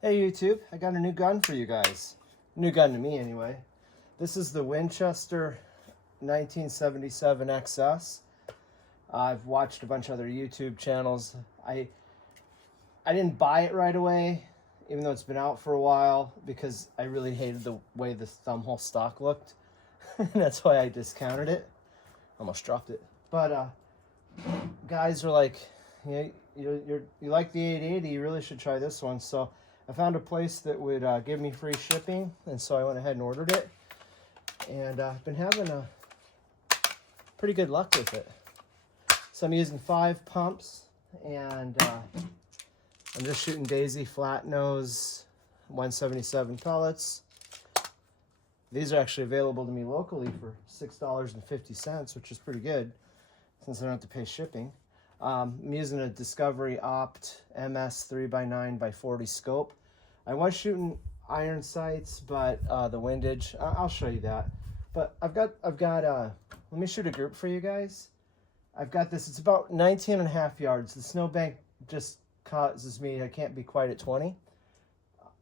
Hey YouTube, I got a new gun for you guys. New gun to me anyway. This is the Winchester 1977 XS. I've watched a bunch of other YouTube channels. I didn't buy it right away, even though it's been out for a while, because I really hated the way the thumbhole stock looked. That's why I discounted it. Almost dropped it. But guys are like, you like the 880, you really should try this one. So I found a place that would give me free shipping, and so I went ahead and ordered it. And I've been having a pretty good luck with it. So I'm using 5 pumps, and I'm just shooting Daisy flat nose 177 pellets. These are actually available to me locally for $6.50, which is pretty good since I don't have to pay shipping. I'm using a Discovery Opt MS 3x9x40 scope. I was shooting iron sights, but the windage, I'll show you that. But I've got let me shoot a group for you guys. I've got this, it's about 19 and a half yards. The snowbank just causes me, I can't be quite at 20.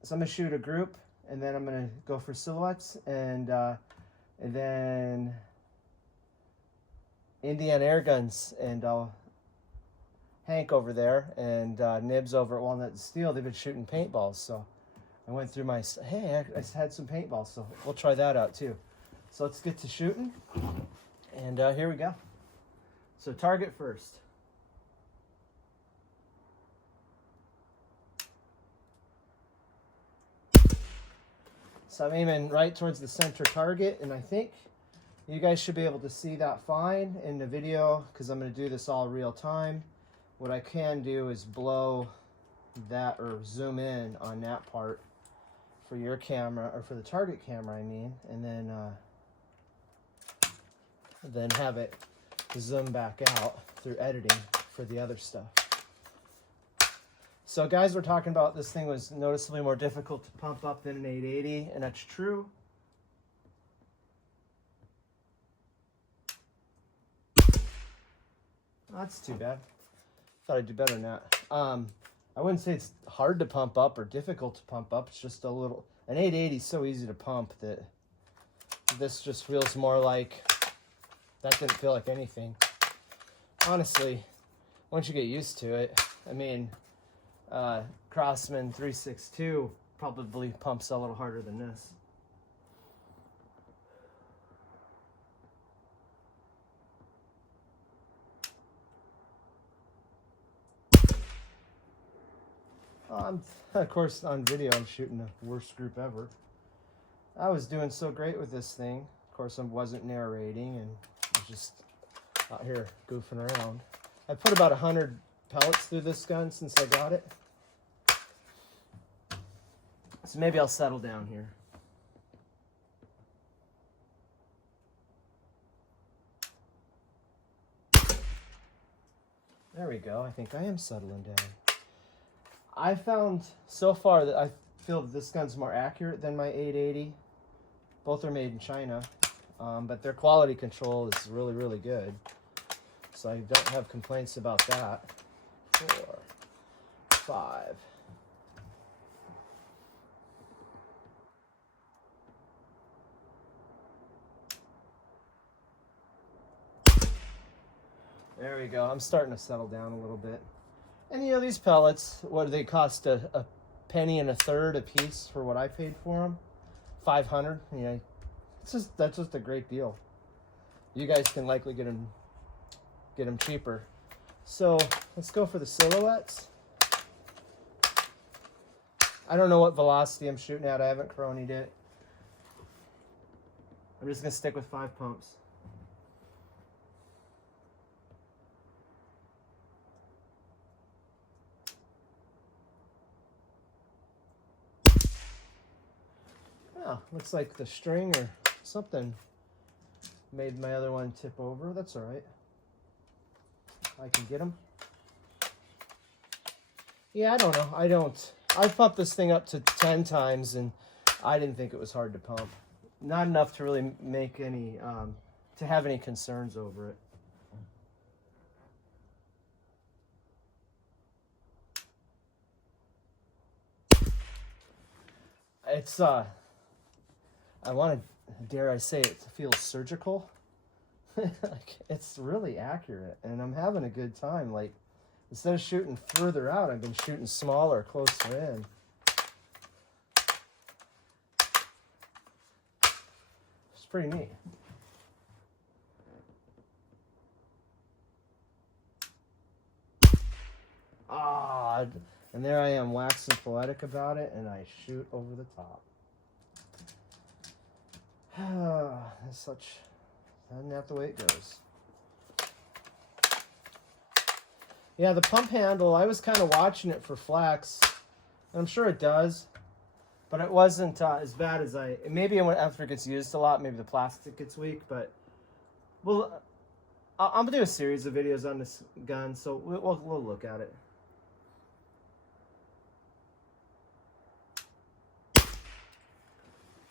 So I'm gonna shoot a group, and then I'm gonna go for silhouettes, and then Indiana air guns, and Hank over there and Nibs over at Walnut and Steel, they've been shooting paintballs. So I went through my, hey, I had some paintballs, so we'll try that out too. So let's get to shooting, and here we go. So target first. So I'm aiming right towards the center target, and I think you guys should be able to see that fine in the video because I'm going to do this all real time. What I can do is blow that or zoom in on that part for your camera, or for the target camera, I mean, and then have it zoom back out through editing for the other stuff. So guys, we're talking about this thing was noticeably more difficult to pump up than an 880, and that's true. Oh, that's too bad. Thought I'd do better than that. I wouldn't say it's hard to pump up or difficult to pump up. It's just a little, an 880 is so easy to pump that this just feels more like, that didn't feel like anything. Honestly, once you get used to it, I mean, Crossman 362 probably pumps a little harder than this. Of course, on video, I'm shooting the worst group ever. I was doing so great with this thing. Of course, I wasn't narrating and was just out here goofing around. I put about 100 pellets through this gun since I got it. So maybe I'll settle down here. There we go. I think I am settling down. I found so far that I feel that this gun's more accurate than my 880. Both are made in China, but their quality control is really, really good. So I don't have complaints about that. 4, 5. There we go. I'm starting to settle down a little bit. And you know, these pellets, what do they cost? A penny and a third a piece for what I paid for them. 500. You know, that's just a great deal. You guys can likely get them cheaper. So let's go for the silhouettes. I don't know what velocity I'm shooting at. I haven't cronied it. I'm just gonna stick with 5 pumps. Oh, looks like the string or something made my other one tip over. That's all right. I can get them. Yeah, I don't know. I've pumped this thing up to 10 times, and I didn't think it was hard to pump. Not enough to really make any, to have any concerns over it. It's I want to, dare I say, it feels surgical. Like, it's really accurate, and I'm having a good time. Like, instead of shooting further out, I've been shooting smaller, closer in. It's pretty neat. Ah, and there I am waxing poetic about it, and I shoot over the top. That's such, isn't that the way it goes? Yeah, the pump handle, I was kind of watching it for flex. I'm sure it does, but it wasn't as bad as maybe after it gets used a lot, maybe the plastic gets weak, but well, I'm gonna do a series of videos on this gun, so we'll look at it.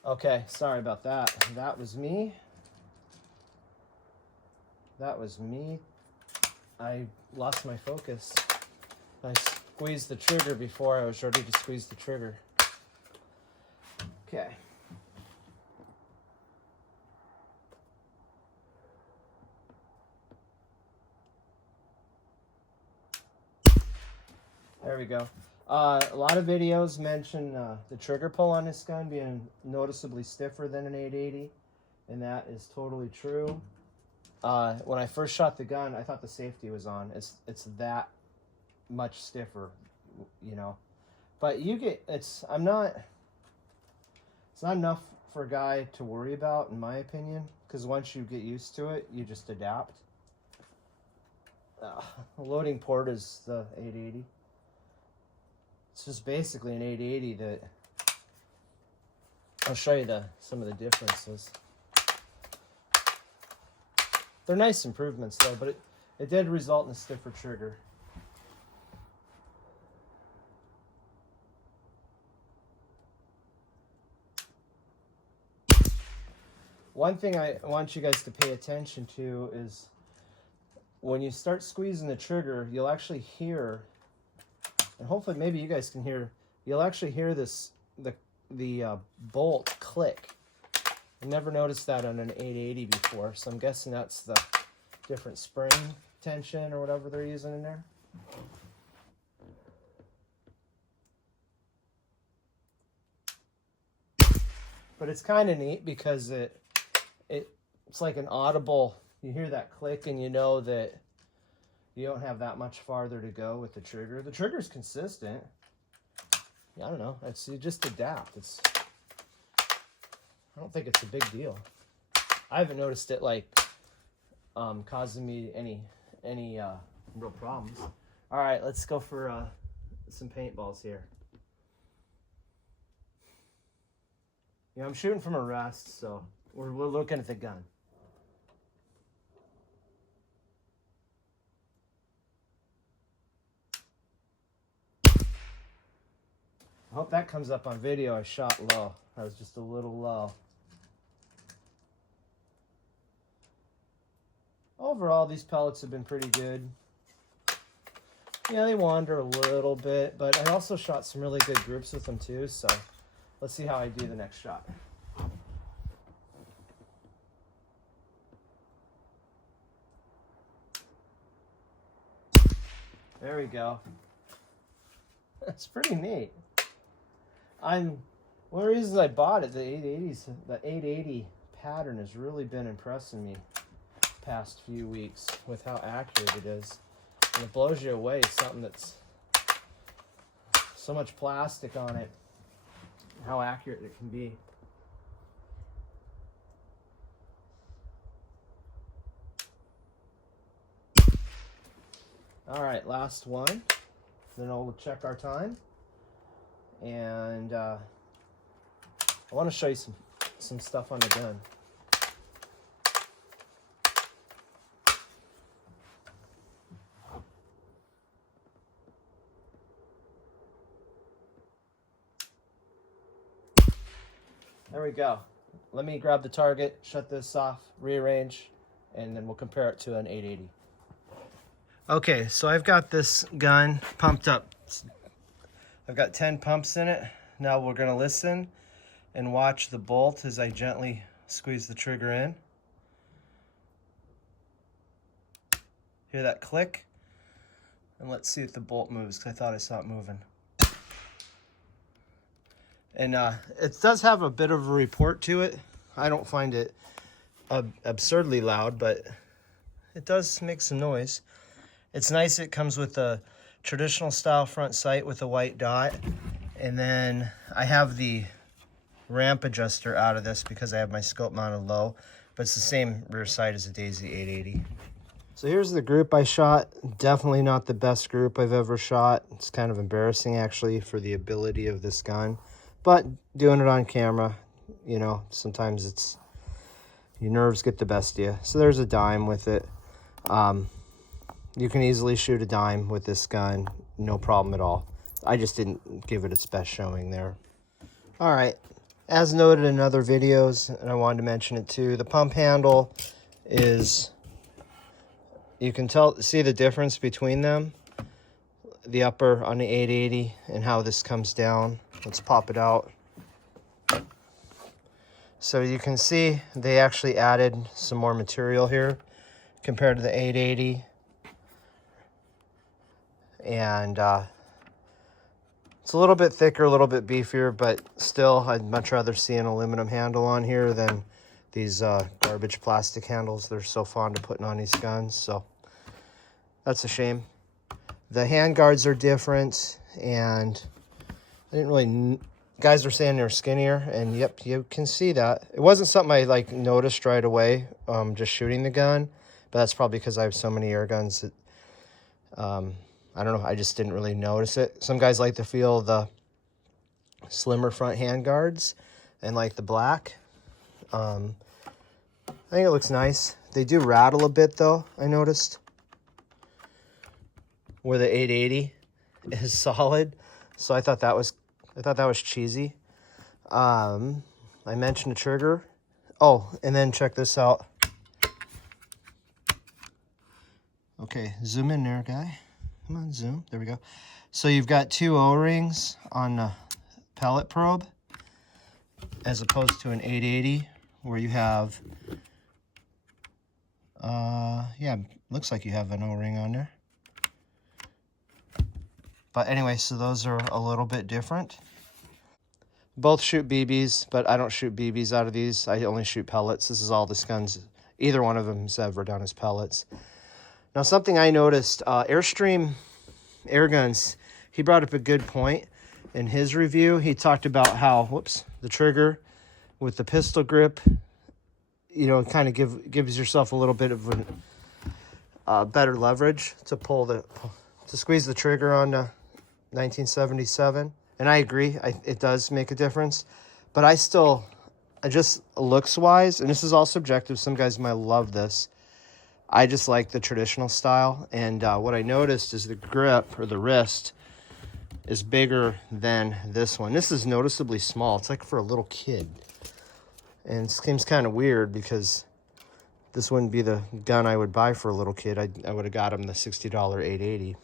Okay, sorry about that. That was me. That was me. I lost my focus. I squeezed the trigger before I was ready to squeeze the trigger. Okay. There we go. A lot of videos mention the trigger pull on this gun being noticeably stiffer than an 880, and that is totally true. When I first shot the gun, I thought the safety was on. It's that much stiffer, you know. But it's not enough for a guy to worry about, in my opinion, because once you get used to it, you just adapt. The loading port is the 880. It's just basically an 880 that I'll show you some of the differences. They're nice improvements though, but it did result in a stiffer trigger. One thing I want you guys to pay attention to is when you start squeezing the trigger, you'll actually hear, and hopefully maybe you guys can hear, you'll actually hear the bolt click. I never noticed that on an 880 before, so I'm guessing that's the different spring tension or whatever they're using in there. But it's kind of neat because it's like an audible, you hear that click and you know that you don't have that much farther to go with the trigger. The trigger's consistent. I don't know, you just adapt. I don't think it's a big deal. I haven't noticed it like causing me any real problems. All right, let's go for some paintballs here. Yeah, I'm shooting from a rest, so we're looking at the gun. I hope that comes up on video. I shot low. I was just a little low. Overall, these pellets have been pretty good. Yeah, they wander a little bit, but I also shot some really good groups with them too, so let's see how I do the next shot. There we go. That's pretty neat. One of the reasons I bought it, the 880 pattern has really been impressing me the past few weeks with how accurate it is. And it blows you away, something that's so much plastic on it, how accurate it can be. All right, last one. Then we'll check our time. And I want to show you some stuff on the gun. There we go. Let me grab the target, shut this off, rearrange, and then we'll compare it to an 880. Okay, so I've got this gun pumped up. I've got 10 pumps in it. Now we're gonna listen and watch the bolt as I gently squeeze the trigger in. Hear that click? And let's see if the bolt moves, because I thought I saw it moving. And it does have a bit of a report to it. I don't find it absurdly loud, but it does make some noise. It's nice it comes with a traditional style front sight with a white dot. And then I have the ramp adjuster out of this because I have my scope mounted low, but it's the same rear sight as a Daisy 880. So here's the group I shot. Definitely not the best group I've ever shot. It's kind of embarrassing actually for the ability of this gun, but doing it on camera, you know, sometimes it's, your nerves get the best of you. So there's a dime with it. You can easily shoot a dime with this gun, no problem at all. I just didn't give it its best showing there. All right, as noted in other videos, and I wanted to mention it too, the pump handle is, you can see the difference between them, the upper on the 880 and how this comes down. Let's pop it out. So you can see they actually added some more material here compared to the 880. And it's a little bit thicker, a little bit beefier, but still I'd much rather see an aluminum handle on here than these garbage plastic handles they're so fond of putting on these guns. So that's a shame. The hand guards are different, and I didn't really, guys were saying they're skinnier, and yep, you can see that. It wasn't something I like noticed right away just shooting the gun, but that's probably because I have so many air guns that I don't know, I just didn't really notice it. Some guys like to feel the slimmer front hand guards and like the black. I think it looks nice. They do rattle a bit though, I noticed. Where the 880 is solid. So I thought that was cheesy. I mentioned the trigger. Oh, and then check this out. Okay, zoom in there, guy. Come on, zoom. There we go. So you've got two O-rings on the pellet probe, as opposed to an 880 where you have, yeah, looks like you have an O-ring on there. But anyway, so those are a little bit different. Both shoot BBs, but I don't shoot BBs out of these. I only shoot pellets. This is all this gun's, either one of them has ever done is pellets. Now, something I noticed, Airstream air guns, he brought up a good point in his review. He talked about how, whoops, the trigger with the pistol grip, you know, kind of gives yourself a little bit of better leverage to squeeze the trigger on the 1977. And I agree, it does make a difference. But I just looks-wise, and this is all subjective, some guys might love this, I just like the traditional style. And what I noticed is the grip, or the wrist, is bigger than this one. This is noticeably small. It's like for a little kid. And it seems kind of weird because this wouldn't be the gun I would buy for a little kid. I would have got him the $60 880.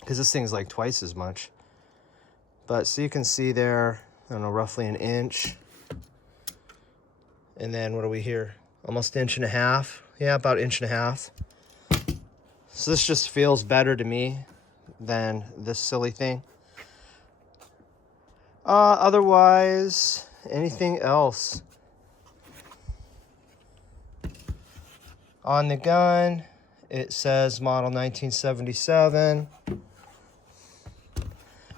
Because this thing's like twice as much. But so you can see there, I don't know, roughly an inch. And then what are we here? Almost 1.5 inches. Yeah, about 1.5 inches. So this just feels better to me than this silly thing. Otherwise, anything else? On the gun, it says model 1977.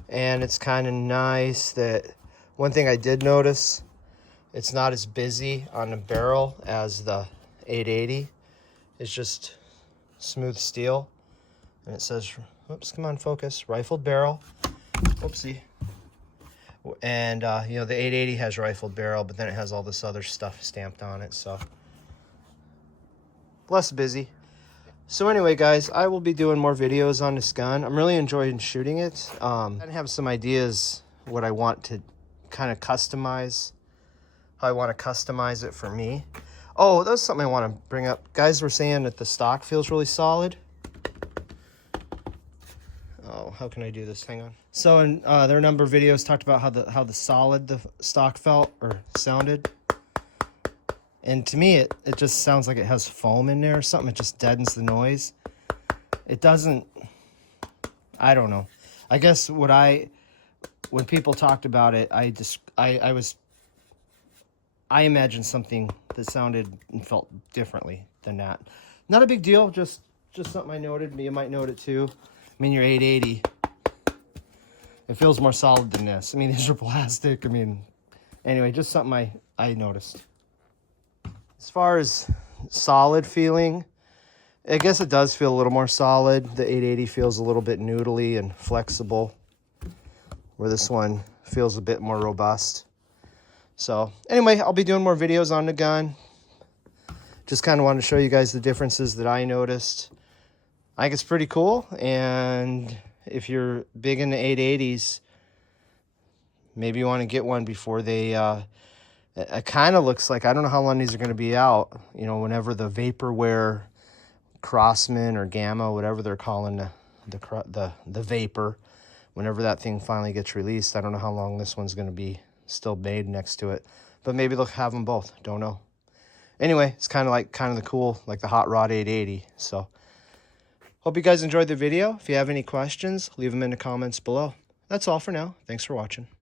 And it's kind of nice that, one thing I did notice, it's not as busy on the barrel as the 880. It's just smooth steel. And it says, oops, come on, focus, rifled barrel. Whoopsie. And, you know, the 880 has rifled barrel, but then it has all this other stuff stamped on it, so less busy. So anyway, guys, I will be doing more videos on this gun. I'm really enjoying shooting it. I have some ideas what I want to kind of customize, how I want to customize it for me. Oh, that's something I want to bring up. Guys were saying that the stock feels really solid. Oh, how can I do this? Hang on. So in their number of videos talked about how the solid the stock felt or sounded. And to me, it just sounds like it has foam in there or something. It just deadens the noise. It doesn't, I don't know. I guess when people talked about it, I imagined something that sounded and felt differently than that. Not a big deal, just something I noted. You might note it too. I mean, your 880, it feels more solid than this. I mean, these are plastic. I mean, anyway, just something I noticed. As far as solid feeling, I guess it does feel a little more solid. The 880 feels a little bit noodly and flexible, where this one feels a bit more robust. So anyway, I'll be doing more videos on the gun. Just kind of wanted to show you guys the differences that I noticed. I think it's pretty cool, and if you're big into 880s, maybe you want to get one before they, it kind of looks like, I don't know how long these are going to be out, you know, whenever the Vaporware Crossman or Gamma, whatever they're calling the Vapor, whenever that thing finally gets released. I don't know how long this one's going to be still made next to it, but maybe they'll have them both. Don't know. Anyway, it's kind of the cool, like the Hot Rod 880. So hope you guys enjoyed the video. If you have any questions, leave them in the comments below. That's all for now. Thanks for watching.